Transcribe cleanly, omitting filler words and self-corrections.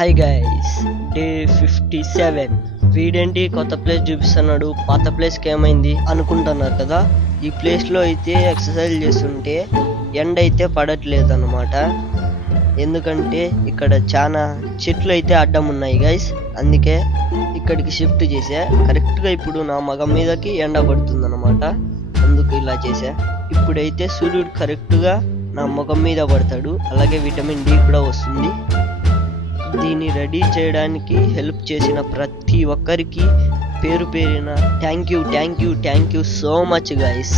Hi guys, day 57. వీడేంటి కొత్త place చూపిస్తున్నాడు, పాత ప్లేస్కి ఏమైంది అనుకుంటున్నారు కదా. ఈ ప్లేస్లో అయితే ఎక్సర్సైజ్ చేస్తుంటే ఎండ అయితే పడట్లేదు అనమాట. ఎందుకంటే ఇక్కడ చాలా చెట్లు అయితే అడ్డం ఉన్నాయి గైస్. అందుకే ఇక్కడికి షిఫ్ట్ చేసా. కరెక్ట్గా ఇప్పుడు నా మగం మీదకి ఎండ పడుతుంది అనమాట. అందుకు ఇలా చేసా. ఇప్పుడైతే సూర్యుడు కరెక్ట్గా నా ముఖం మీద పడతాడు. అలాగే విటమిన్ డి కూడా వస్తుంది. దీన్ని రెడీ చేయడానికి హెల్ప్ చేసిన ప్రతి ఒక్కరికి పేరు పేరిన thank you so much guys.